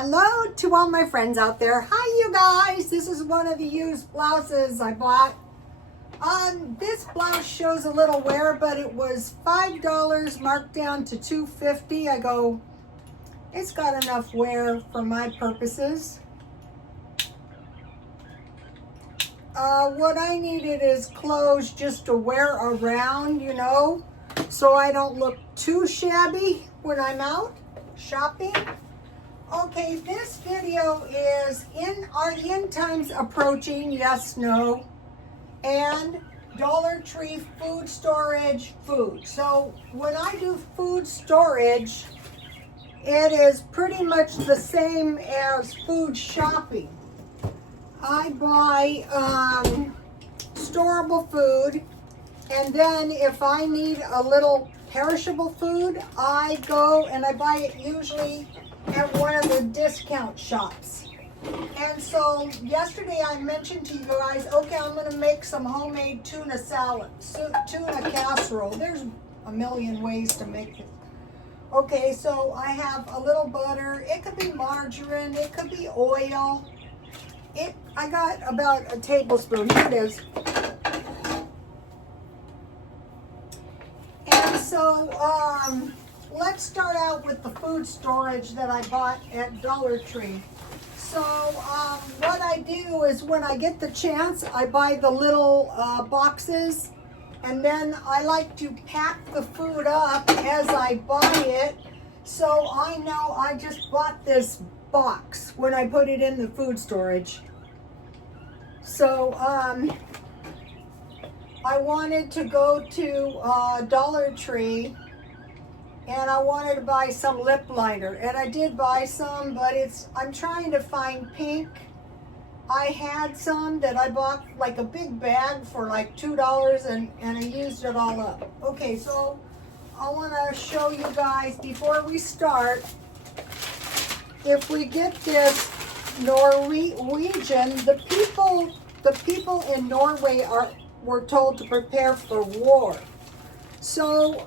Hello to all my friends out there. Hi you guys, this is one of the used blouses I bought. This blouse shows a little wear, but it was $5 marked down to $2.50. I go, it's got enough wear for my purposes. What I needed is clothes just to wear around, you know, so I don't look too shabby when I'm out shopping. Okay, this video is are the end times approaching? Yes, no, and Dollar Tree food storage food. So when I do food storage, it is pretty much the same as food shopping. I buy storable food, and then if I need a little perishable food, I go and I buy it usually at one of the discount shops. And so yesterday I mentioned to you guys, okay, I'm going to make some homemade tuna salad, tuna casserole. There's a million ways to make it. Okay, so I have a little butter. It could be margarine, it could be oil. I got about a tablespoon. Here it is. And so let's start out with the food storage that I bought at Dollar Tree. So what I do is when I get the chance, I buy the little boxes, and then I like to pack the food up as I buy it, so I know I just bought this box when I put it in the food storage. So I wanted to go to Dollar Tree, and I wanted to buy some lip liner, and I did buy some, but I'm trying to find pink. I had some that I bought like a big bag for like $2, and I used it all up. Okay, so I want to show you guys before we start, if we get this Norwegian, the people in Norway were told to prepare for war. So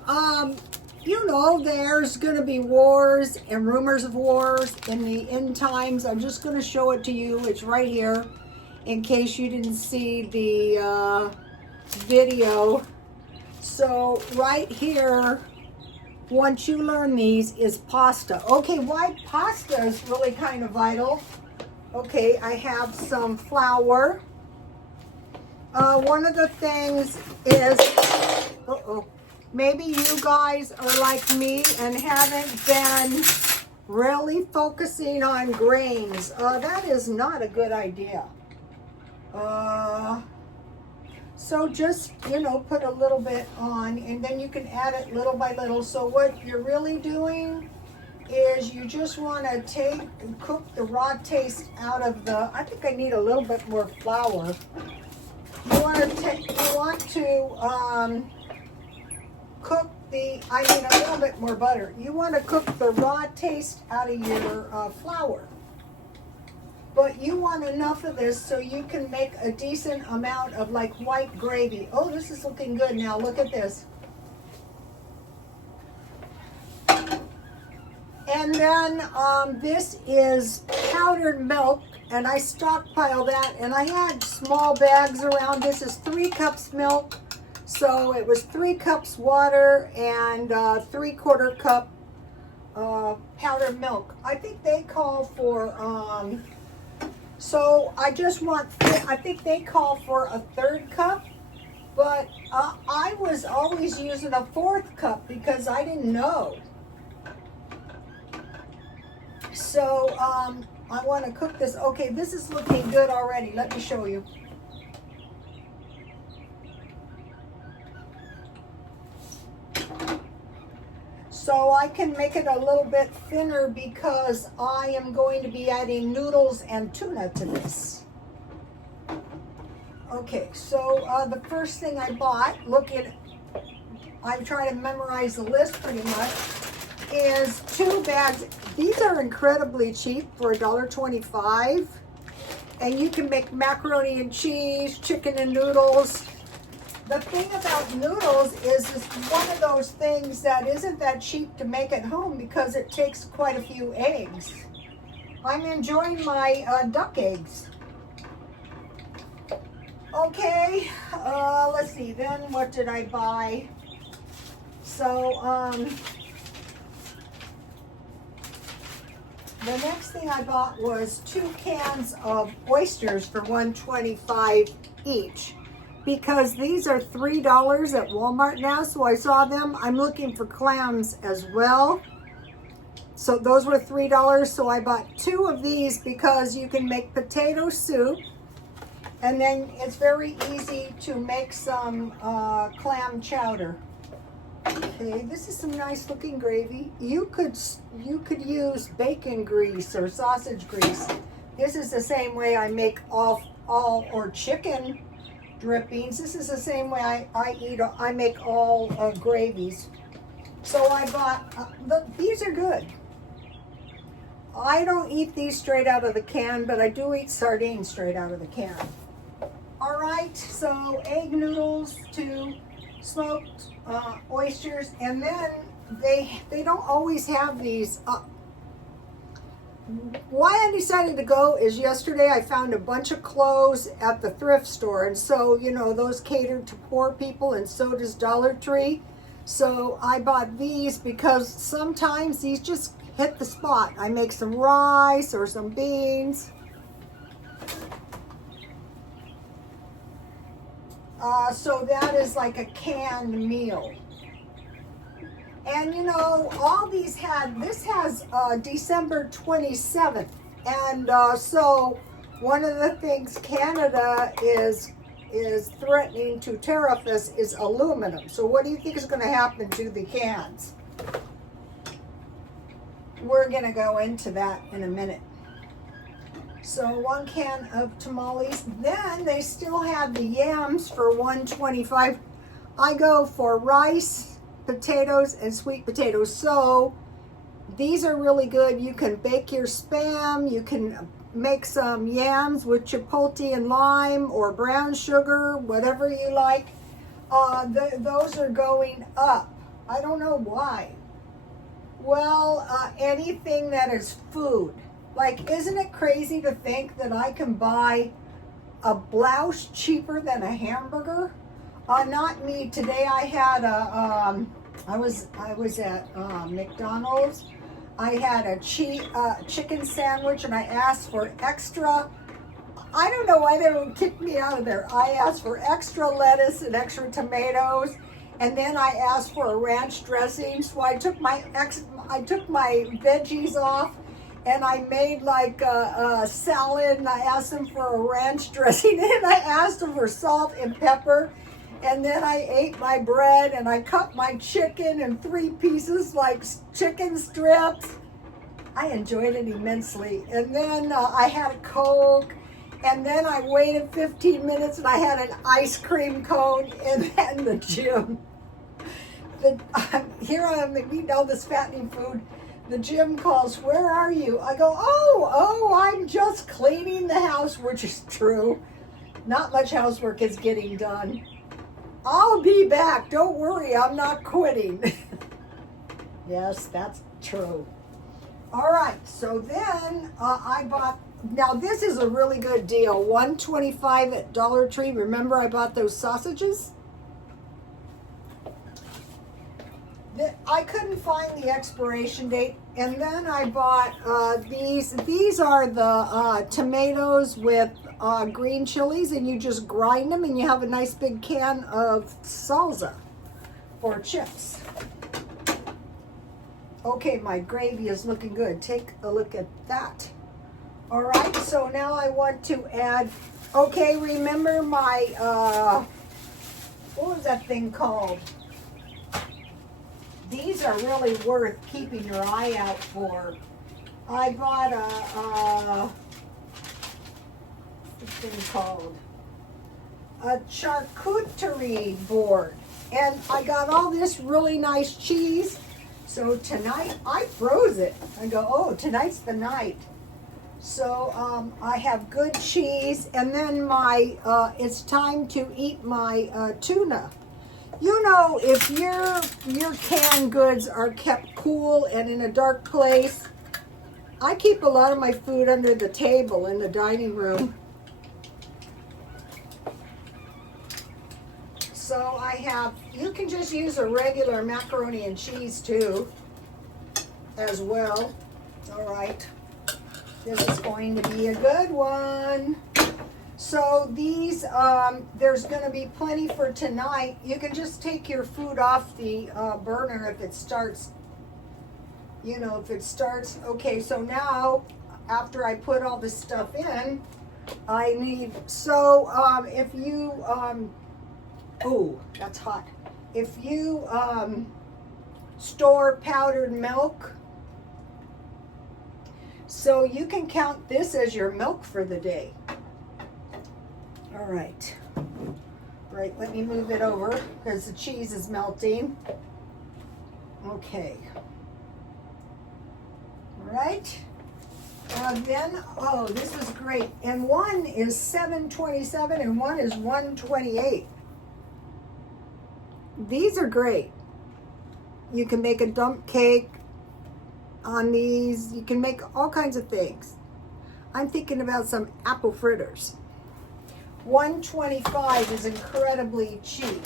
you know, there's going to be wars and rumors of wars in the end times. I'm just going to show it to you. It's right here in case you didn't see the video. So right here, once you learn these, is pasta. Okay, why pasta is really kind of vital. Okay, I have some flour. One of the things is, maybe you guys are like me and haven't been really focusing on grains. That is not a good idea. So just, you know, put a little bit on, and then you can add it little by little. So what you're really doing is you just want to cook the raw taste out of I think I need a little bit more flour. You want to cook I need a little bit more butter. You want to cook the raw taste out of your flour. But you want enough of this so you can make a decent amount of like white gravy. Oh, this is looking good now. Look at this. And then this is powdered milk, and I stockpile that, and I had small bags around. This is 3 cups milk. So it was 3 cups water and 3/4 cup powdered milk. I think they call for, so I think they call for a 1/3 cup, but I was always using a 1/4 cup because I didn't know. So I want to cook this. Okay, this is looking good already. Let me show you. So I can make it a little bit thinner because I am going to be adding noodles and tuna to this. Okay, so the first thing I bought, I'm trying to memorize the list pretty much, is 2 bags. These are incredibly cheap for $1.25. And you can make macaroni and cheese, chicken and noodles. The thing about noodles is it's one of those things that isn't that cheap to make at home because it takes quite a few eggs. I'm enjoying my duck eggs. Okay, let's see, then what did I buy? So, the next thing I bought was 2 cans of oysters for $1.25 each, because these are $3 at Walmart now, so I saw them. I'm looking for clams as well. So those were $3, so I bought 2 of these because you can make potato soup, and then it's very easy to make some clam chowder. Okay, this is some nice looking gravy. You could use bacon grease or sausage grease. This is the same way I make all or chicken drippings. This is the same way I make all gravies. So I bought, these are good. I don't eat these straight out of the can, but I do eat sardines straight out of the can. All right, so egg noodles, 2 smoked oysters, and then they don't always have these. Why I decided to go is yesterday I found a bunch of clothes at the thrift store, and so, you know, those cater to poor people, and so does Dollar Tree. So I bought these because sometimes these just hit the spot. I make some rice or some beans. So that is like a canned meal. And you know, all these this has December 27th. And so one of the things Canada is threatening to tariff us is aluminum. So what do you think is going to happen to the cans? We're going to go into that in a minute. So 1 can of tamales. Then they still have the yams for $1.25. I go for rice, potatoes, and sweet potatoes. So these are really good. You can bake your Spam. You can make some yams with chipotle and lime or brown sugar, whatever you like. Those are going up. I don't know why. Well, anything that is food. Like, isn't it crazy to think that I can buy a blouse cheaper than a hamburger? Not me. Today I had I was at McDonald's. I had a chicken sandwich, and I asked for extra. I don't know why they would kick me out of there. I asked for extra lettuce and extra tomatoes, and then I asked for a ranch dressing. So I took my veggies off, and I made like a salad, and I asked them for a ranch dressing, and I asked them for salt and pepper, and then I ate my bread, and I cut my chicken in 3 pieces like chicken strips. I enjoyed it immensely. And then I had a Coke, and then I waited 15 minutes, and I had an ice cream cone in the gym. Here I am eating all this fattening food. The gym calls, "Where are you?" I go, oh, I'm just cleaning the house, which is true. Not much housework is getting done. I'll be back. Don't worry, I'm not quitting. Yes, that's true. All right, so then I bought, now this is a really good deal, $1.25 at Dollar Tree. Remember I bought those sausages? I couldn't find the expiration date, and then I bought these. These are the tomatoes with green chilies, and you just grind them, and you have a nice big can of salsa or chips. Okay, my gravy is looking good. Take a look at that. All right, so now I want to add, okay, remember my, what was that thing called? These are really worth keeping your eye out for. I bought what's this thing called? A charcuterie board. And I got all this really nice cheese. So tonight, I froze it. I go, oh, tonight's the night. So I have good cheese. And then it's time to eat my tuna. You know, if your canned goods are kept cool and in a dark place, I keep a lot of my food under the table in the dining room. So I have, you can just use a regular macaroni and cheese too, as well. All right, this is going to be a good one. So these, there's going to be plenty for tonight. You can just take your food off the burner if it starts, you know, if it starts. Okay, so now, after I put all this stuff in, I need, so if you, oh, that's hot. If you store powdered milk, so you can count this as your milk for the day. All right. Right, let me move it over because the cheese is melting. Okay. All right. Then, oh, this is great. And one is $7.27 and one is $1.28. These are great. You can make a dump cake on these. You can make all kinds of things. I'm thinking about some apple fritters. $1.25 is incredibly cheap.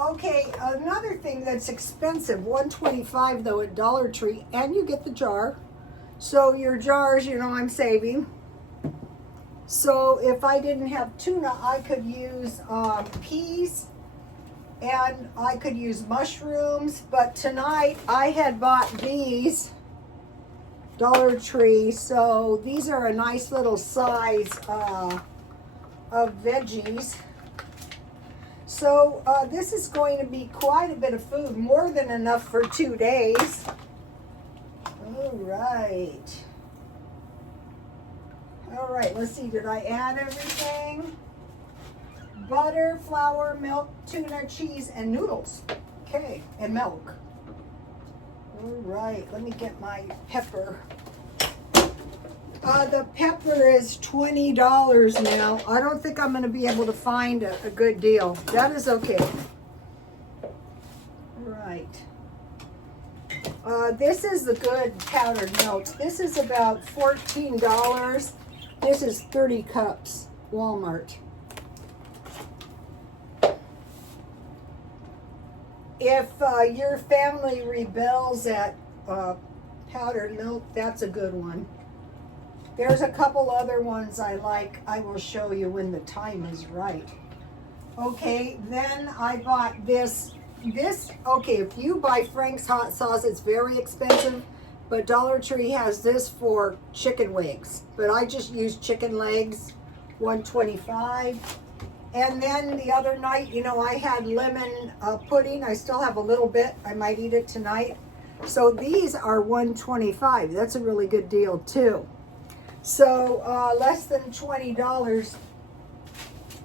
Okay, another thing that's expensive, $1.25 though at Dollar Tree, and you get the jar. So your jars, you know, I'm saving. So if I didn't have tuna, I could use peas and I could use mushrooms. But tonight I had bought these Dollar Tree, so these are a nice little size of veggies. So this is going to be quite a bit of food, more than enough for 2 days. All right. All right, let's see, did I add everything? Butter, flour, milk, tuna, cheese, and noodles. Okay, and milk. All right, let me get my pepper. The pepper is $20 now. I don't think I'm going to be able to find a good deal. That is okay. Right. This is the good powdered milk. This is about $14. This is 30 cups, Walmart. If your family rebels at powdered milk, that's a good one. There's a couple other ones I like. I will show you when the time is right. Okay, then I bought this. Okay, if you buy Frank's hot sauce, it's very expensive, but Dollar Tree has this for chicken wings. But I just use chicken legs, $1.25. And then the other night, you know, I had lemon pudding. I still have a little bit. I might eat it tonight. So these are $1.25. That's a really good deal too. So less than $20.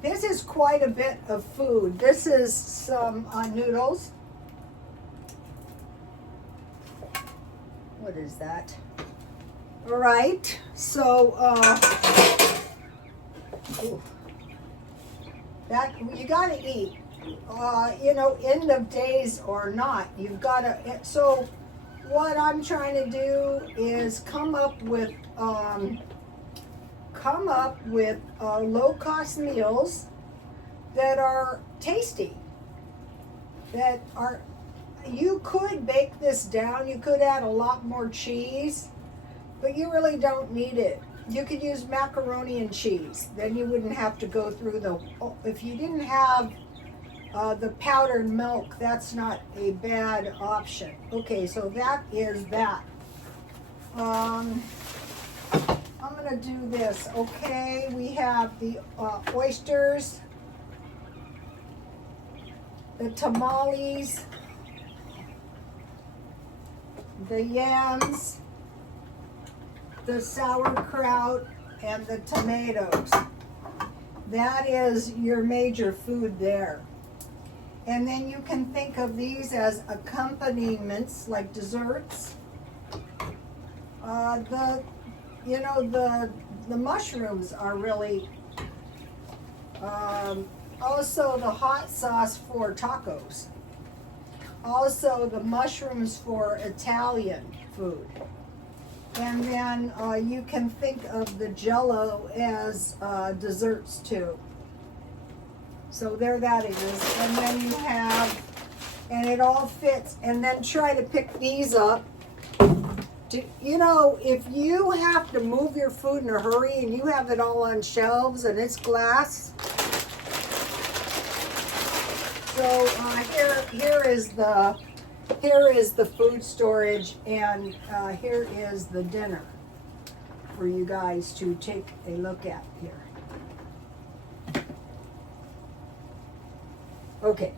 This is quite a bit of food. This is some noodles. What is that? All right. So that you gotta eat. You know, end of days or not, you've gotta. So what I'm trying to do is come up with low-cost meals that are tasty, that are, you could bake this down, you could add a lot more cheese, but you really don't need it. You could use macaroni and cheese, then you wouldn't have to go through if you didn't have the powdered milk, that's not a bad option. Okay, so that is that. I'm gonna do this. Okay, we have the oysters, the tamales, the yams, the sauerkraut, and the tomatoes. That is your major food there. And then you can think of these as accompaniments, like desserts. The mushrooms are really, also the hot sauce for tacos. Also the mushrooms for Italian food. And then you can think of the Jell-O as desserts too. So there that is. And then you have, and it all fits. And then try to pick these up. You know, if you have to move your food in a hurry and you have it all on shelves and it's glass. So here is the food storage, and here is the dinner for you guys to take a look at here. Okay.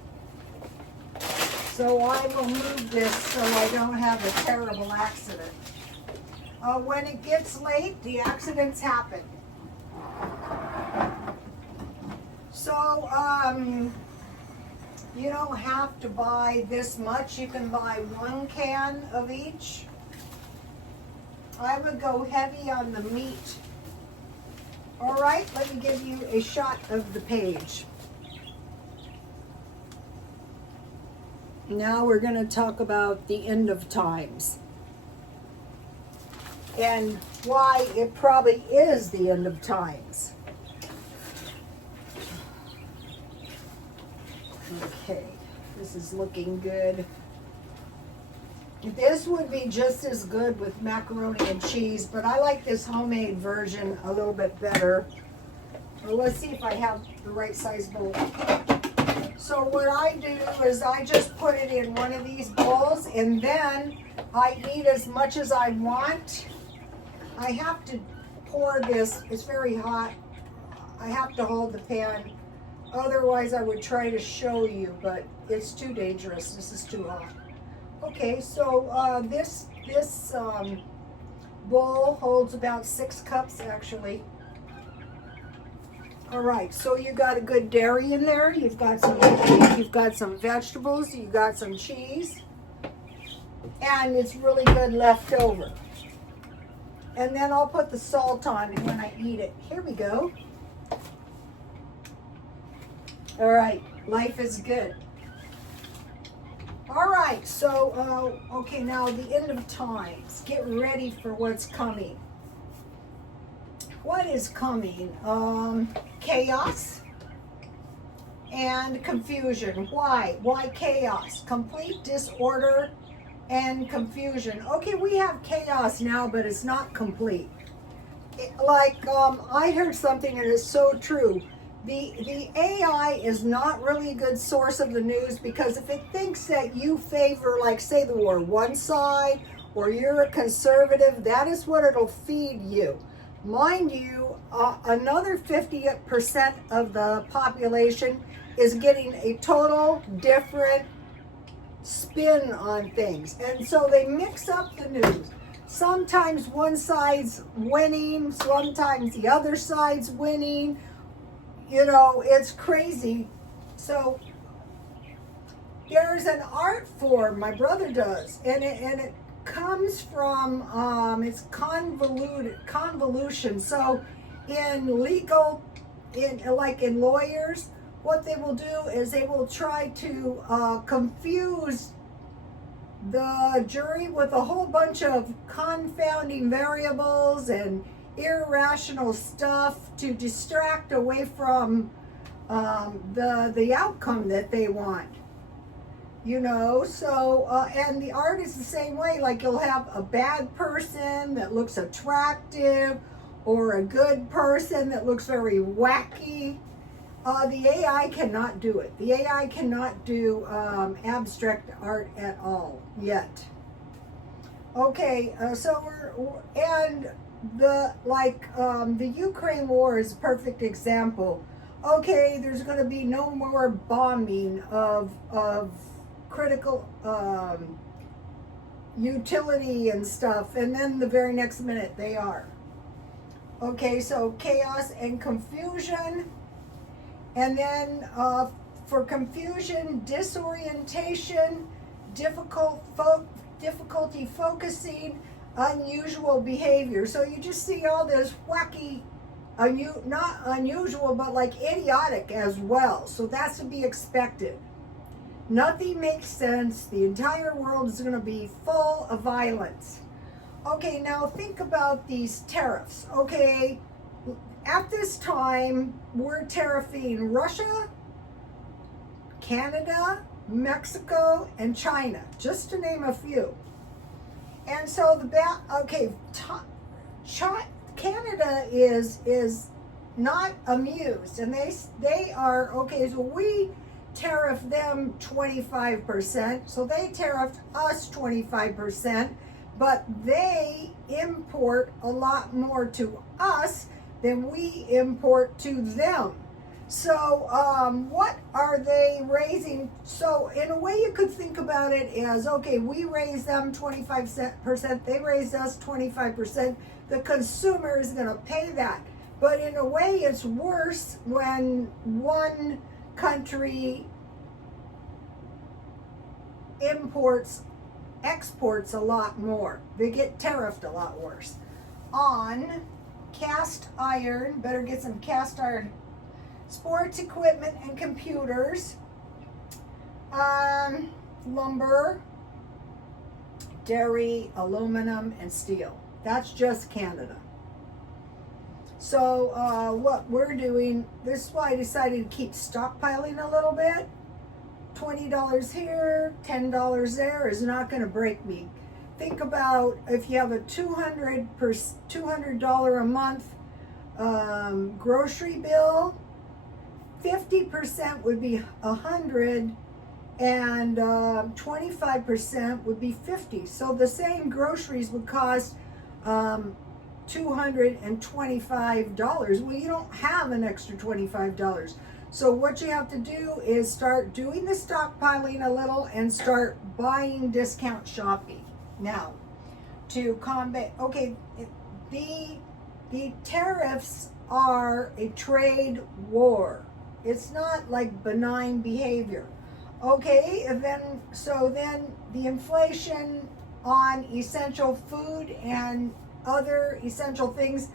So I will move this so I don't have a terrible accident. When it gets late, the accidents happen. So, you don't have to buy this much. You can buy 1 can of each. I would go heavy on the meat. All right, let me give you a shot of the page. Now we're going to talk about the end of times and why it probably is the end of times. Okay, this is looking good. This would be just as good with macaroni and cheese, but I like this homemade version a little bit better. Well, let's see if I have the right size bowl. So what I do is I just put it in one of these bowls, and then I eat as much as I want. I have to pour this, it's very hot. I have to hold the pan. Otherwise I would try to show you, but it's too dangerous. This is too hot. Okay, so this bowl holds about 6 cups actually. All right, so you got a good dairy in there. You've got some vegetables. You've got some cheese, and it's really good left over. And then I'll put the salt on it when I eat it. Here we go. All right, life is good. All right, so okay, now the end of times. Get ready for what's coming. What is coming? Chaos and confusion. Why? Why chaos? Complete disorder and confusion. Okay, we have chaos now, but it's not complete. I heard something and it's so true. The AI is not really a good source of the news, because if it thinks that you favor, like say the war one side, or you're a conservative, that is what it'll feed you. Mind you, another 50% of the population is getting a total different spin on things. And so they mix up the news. Sometimes one side's winning, sometimes the other side's winning. You know, it's crazy. So there's an art form my brother does, and it comes from it's convolution. So in legal, in lawyers, what they will do is they will try to confuse the jury with a whole bunch of confounding variables and irrational stuff to distract away from the outcome that they want. You know, so, and the art is the same way. Like, you'll have a bad person that looks attractive, or a good person that looks very wacky. The AI cannot do it. The AI cannot do abstract art at all, yet. Okay, so the Ukraine war is a perfect example. Okay, there's going to be no more bombing of critical utility and stuff, and then the very next minute they are. Okay, so chaos and confusion, and then for confusion, disorientation, difficulty focusing, unusual behavior. So you just see all this wacky, not unusual, but like idiotic as well. So that's to be expected. Nothing makes sense. The entire world is going to be full of violence. Okay, now think about these tariffs. Okay, at this time, we're tariffing Russia, Canada, Mexico, and China, just to name a few. And so Canada is not amused, and they are okay. So we tariff them 25%, so they tariffed us 25%, but they import a lot more to us than we import to them. So what are they raising? So in a way you could think about it as, okay, we raised them 25%, they raised us 25%, the consumer is going to pay that. But in a way it's worse when one country exports a lot more. They get tariffed a lot worse. On cast iron, better get some cast iron, sports equipment and computers, lumber, dairy, aluminum, and steel. That's just Canada. So what we're doing, this is why I decided to keep stockpiling a little bit. $20 here, $10 there is not going to break me. Think about if you have a $200 a month grocery bill, 50% would be $100, and 25% would be $50. So the same groceries would cost $225. Well, you don't have an extra $25. So what you have to do is start doing the stockpiling a little and start buying discount shopping. Now, to combat, okay, the tariffs are a trade war. It's not like benign behavior. Okay, then the inflation on essential food and other essential things.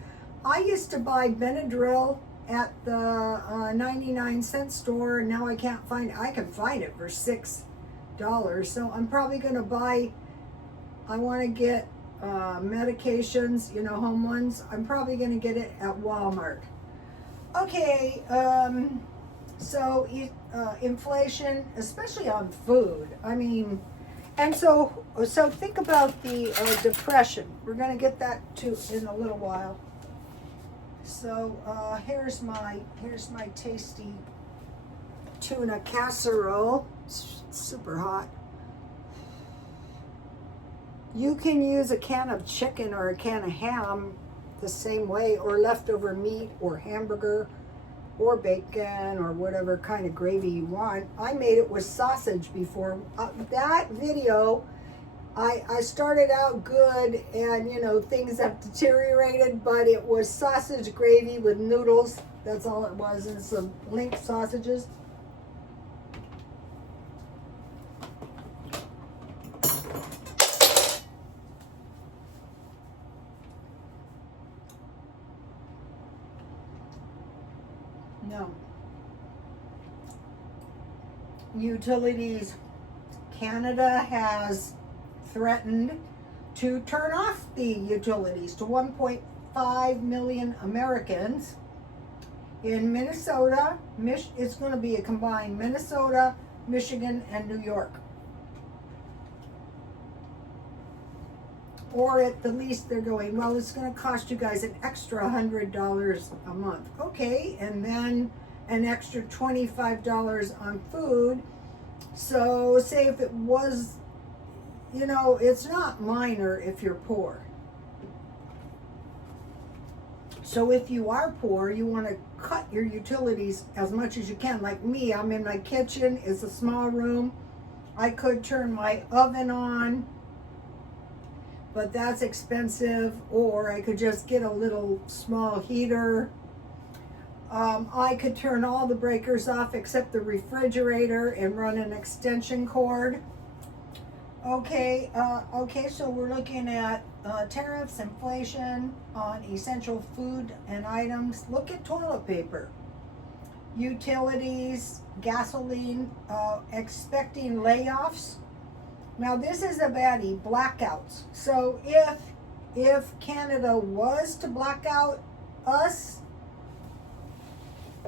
I used to buy Benadryl at the 99-cent store, and now I can't find it. I can find it for $6. So I'm probably going to buy, I want to get medications, home ones. I'm probably going to get it at Walmart. Okay, so inflation, especially on food. I mean, and so think about the depression. We're going to get that too in a little while. So here's my tasty tuna casserole. It's super hot. You can use a can of chicken or a can of ham the same way, or leftover meat or hamburger or bacon or whatever kind of gravy you want. I made it with sausage before. That video, I started out good, and things have deteriorated, but it was sausage gravy with noodles. That's all it was, and some link sausages. No. Utilities. Canada has threatened to turn off the utilities to 1.5 million Americans. In Minnesota, it's going to be a combined Minnesota, Michigan, and New York. Or at the least they're going, well, it's going to cost you guys an extra $100 a month. Okay, and then an extra $25 on food. So say if it was, it's not minor if you're poor. So if you are poor, you want to cut your utilities as much as you can. Like me, I'm in my kitchen. It's a small room. I could turn my oven on, but that's expensive. Or I could just get a little small heater. I could turn all the breakers off except the refrigerator and run an extension cord. Okay, so we're looking at tariffs, inflation on essential food and items. Look at toilet paper, utilities, gasoline, expecting layoffs. Now this is a baddie, blackouts. So if if Canada was to black out us,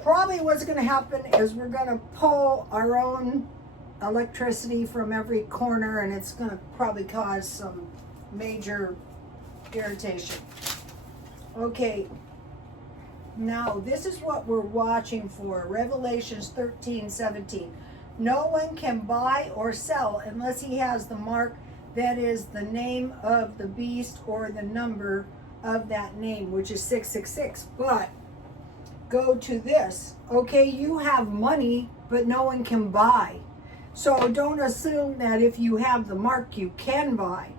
probably what's going to happen is we're going to pull our own electricity from every corner, and it's going to probably cause some major irritation. Okay, now this is what we're watching for. Revelations 13:17. No one can buy or sell unless he has the mark that is the name of the beast or the number of that name, which is 666. But go to this. Okay, you have money, but no one can buy. So don't assume that if you have the mark, you can buy.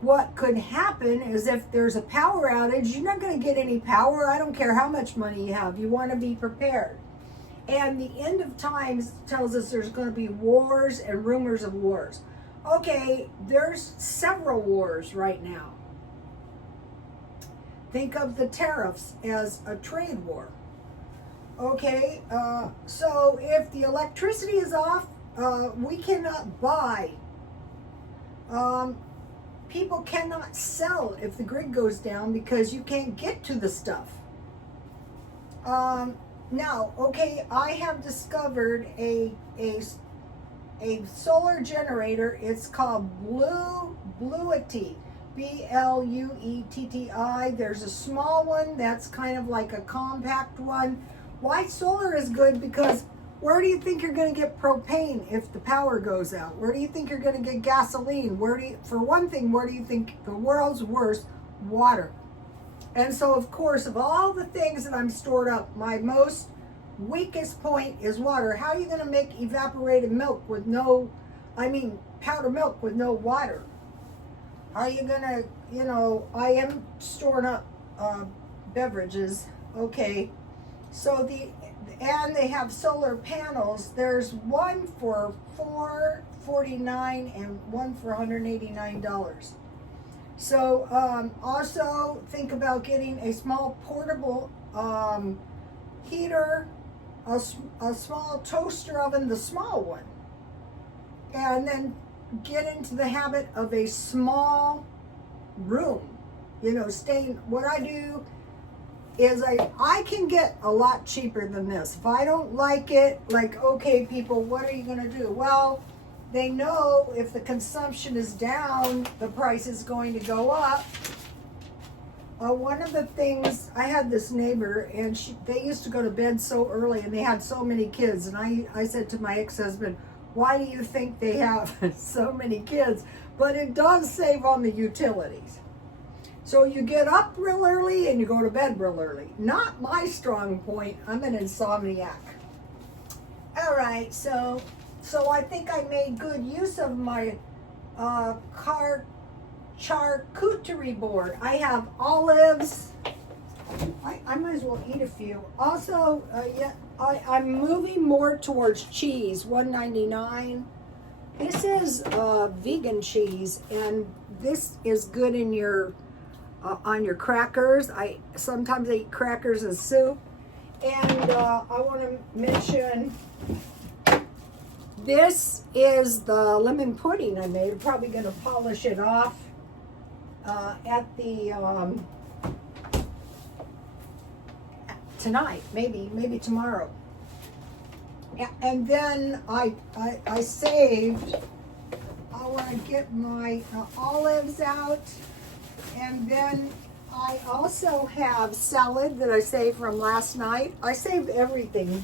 What could happen is if there's a power outage, you're not going to get any power. I don't care how much money you have. You want to be prepared. And the end of times tells us there's going to be wars and rumors of wars. Okay, there's several wars right now. Think of the tariffs as a trade war. Okay, so if the electricity is off, we cannot buy. People cannot sell if the grid goes down because you can't get to the stuff. Now, okay, I have discovered a solar generator. It's called Bluetti, Bluetti. There's a small one that's kind of like a compact one. Why solar is good? Because where do you think you're going to get propane if the power goes out? Where do you think you're going to get gasoline? For one thing, where do you think the world's worst? Water. And so, of course, of all the things that I'm stored up, my most weakest point is water. How are you going to make evaporated milk with powder milk with no water? Are you going to, I am storing up beverages. Okay. So and they have solar panels. There's one for $449 and one for $189. So also think about getting a small portable heater, a small toaster oven, the small one, and then get into the habit of a small room. What I do is I can get a lot cheaper than this. If I don't like it, okay, people, what are you going to do? Well, they know if the consumption is down, the price is going to go up. One of the things, I had this neighbor, and they used to go to bed so early, and they had so many kids. And I said to my ex-husband, why do you think they have so many kids? But it does save on the utilities. So you get up real early and you go to bed real early. Not my strong point. I'm an insomniac. All right, so I think I made good use of my charcuterie board. I have olives. I might as well eat a few. Also, I'm moving more towards cheese. $1.99. This is vegan cheese, and this is good in your on your crackers. Sometimes I eat crackers and soup. And I want to mention, this is the lemon pudding I made. I'm probably going to polish it off at the tonight, maybe tomorrow. And then I saved. I want to get my olives out. And then I also have salad that I saved from last night. I saved everything.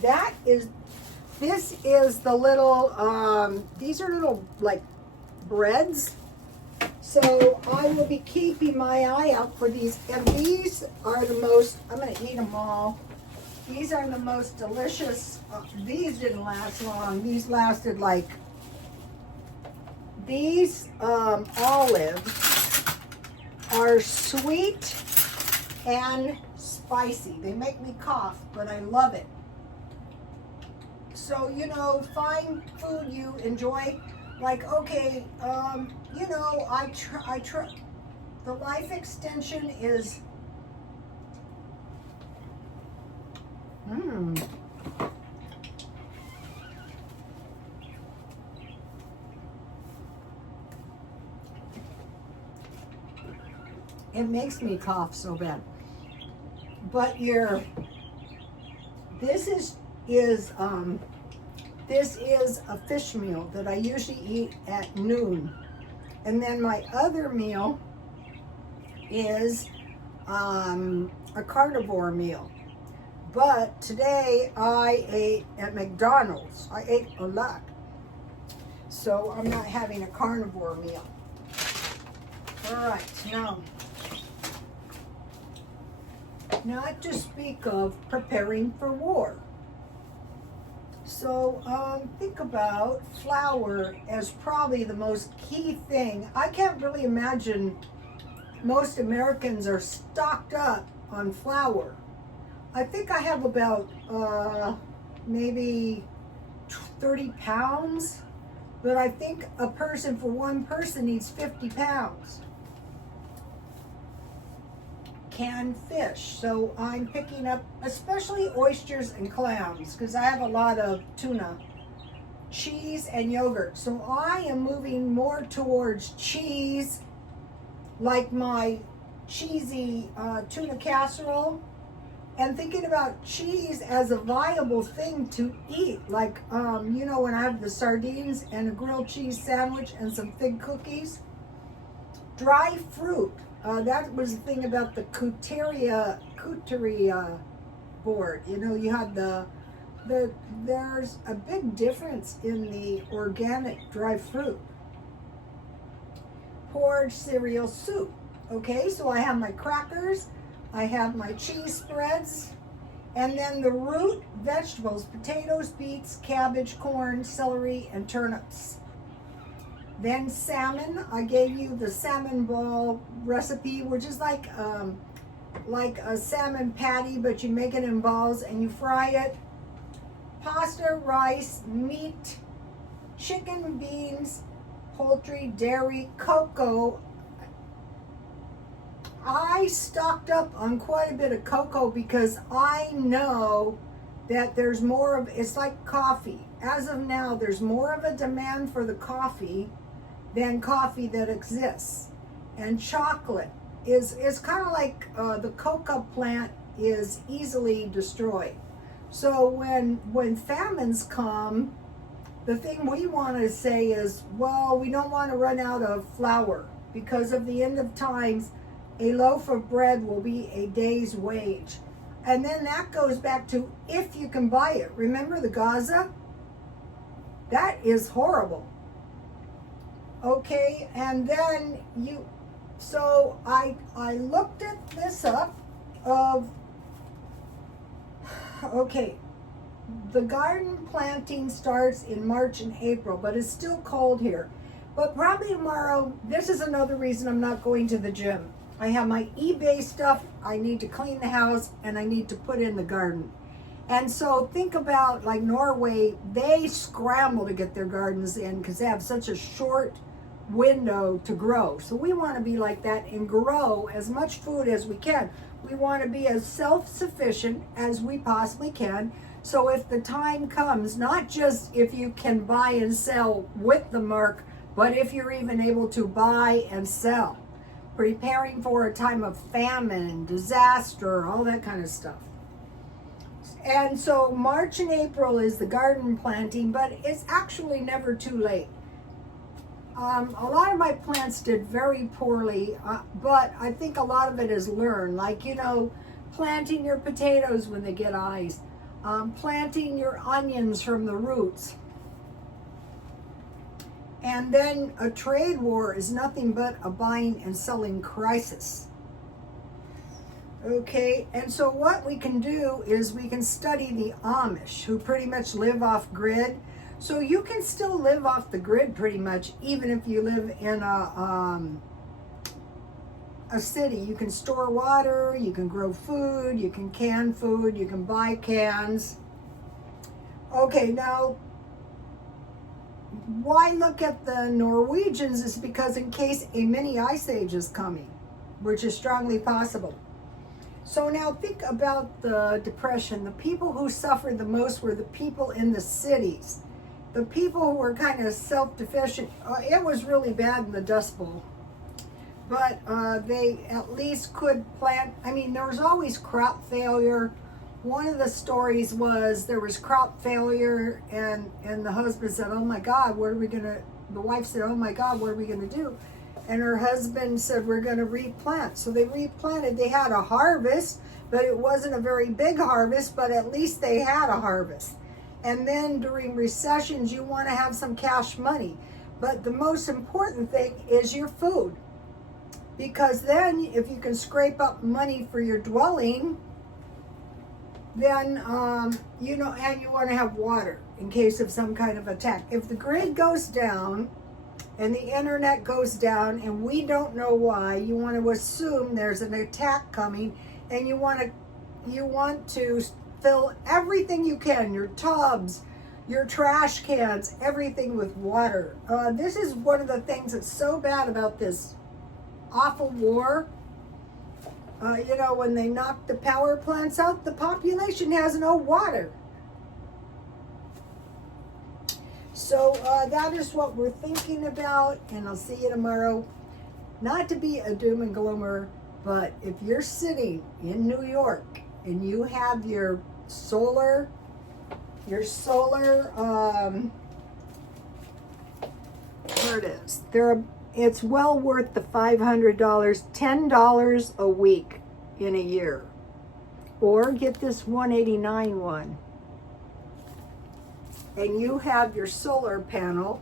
This is the little, these are little like breads. So I will be keeping my eye out for these. And these are the most, I'm going to eat them all. These are the most delicious. These didn't last long. These lasted these olives are sweet and spicy. They make me cough, but I love it. So, find food you enjoy. Okay, I try. The life extension is, It makes me cough so bad. But this is a fish meal that I usually eat at noon. And then my other meal is a carnivore meal. But today I ate at McDonald's. I ate a lot. So I'm not having a carnivore meal. All right, now, not to speak of preparing for war. So think about flour as probably the most key thing. I can't really imagine most Americans are stocked up on flour. I think I have about maybe 30 pounds, but I think a person, for one person, needs 50 pounds. Canned fish. So I'm picking up especially oysters and clams because I have a lot of tuna. Cheese and yogurt. So I am moving more towards cheese, like my cheesy tuna casserole, and thinking about cheese as a viable thing to eat. Like, you know, when I have the sardines and a grilled cheese sandwich and some fig cookies. Dry fruit. That was the thing about the Couteria board. You know, you had there's a big difference in the organic dry fruit. Porridge cereal soup. Okay, so I have my crackers, I have my cheese spreads, and then the root vegetables, potatoes, beets, cabbage, corn, celery, and turnips. Then salmon. I gave you the salmon ball recipe, which is like a salmon patty, but you make it in balls and you fry it. Pasta, rice, meat, chicken, beans, poultry, dairy, cocoa. I stocked up on quite a bit of cocoa because I know that there's more of, it's like coffee. As of now, there's more of a demand for the coffee than coffee that exists. And chocolate is kind of like the coca plant is easily destroyed. So when famines come, the thing we want to say is, well, we don't want to run out of flour because of the end of times. A loaf of bread will be a day's wage. And then that goes back to if you can buy it. Remember the Gaza? That is horrible. Okay, and then so I looked at this up of, okay, the garden planting starts in March and April, but it's still cold here. But probably tomorrow, this is another reason I'm not going to the gym. I have my eBay stuff, I need to clean the house, and I need to put in the garden. And so think about like Norway, they scramble to get their gardens in because they have such a short window to grow. So we want to be like that and grow as much food as we can. We want to be as self-sufficient as we possibly can. So if the time comes, not just if you can buy and sell with the mark, but if you're even able to buy and sell. Preparing for a time of famine, disaster, all that kind of stuff. And so March and April is the garden planting, but it's actually never too late. A lot of my plants did very poorly, but I think a lot of it is learned. Like, you know, planting your potatoes when they get eyes, planting your onions from the roots. And then a trade war is nothing but a buying and selling crisis. Okay, and so what we can do is we can study the Amish, who pretty much live off grid. So you can still live off the grid pretty much, even if you live in a city. You can store water, you can grow food, you can can food, you can buy cans. Okay, now, why look at the Norwegians is because in case a mini ice age is coming, which is strongly possible. So now think about the Depression. The people who suffered the most were the people in the cities. The people who were kind of self-deficient, it was really bad in the Dust Bowl. but they at least could plant. I mean, there was always crop failure. One of the stories was there was crop failure, and the husband said, "Oh my God, what are we gonna?" The wife said, "Oh my God, what are we gonna do?" And her husband said, "We're gonna replant." So they replanted. They had a harvest, but it wasn't a very big harvest. But at least they had a harvest. And then during recessions, you want to have some cash money. But the most important thing is your food. Because then if you can scrape up money for your dwelling, then, you know, and you want to have water in case of some kind of attack. If the grid goes down and the internet goes down and we don't know why, you want to assume there's an attack coming, and you want to fill everything you can, your tubs, your trash cans, everything with water. This is one of the things that's so bad about this awful war. You know, when they knock the power plants out, the population has no water. So that is what we're thinking about, and I'll see you tomorrow. Not to be a doom and gloomer, but if you're sitting in New York and you have your solar, there it is. It's well worth the $500, $10 a week in a year. Or get this $189 one. And you have your solar panel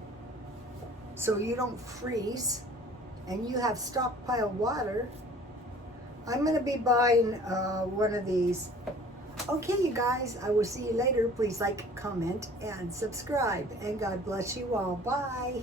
so you don't freeze, and you have stockpiled water. I'm going to be buying one of these. Okay, you guys, I will see you later. Please like, comment, and subscribe. And God bless you all. Bye.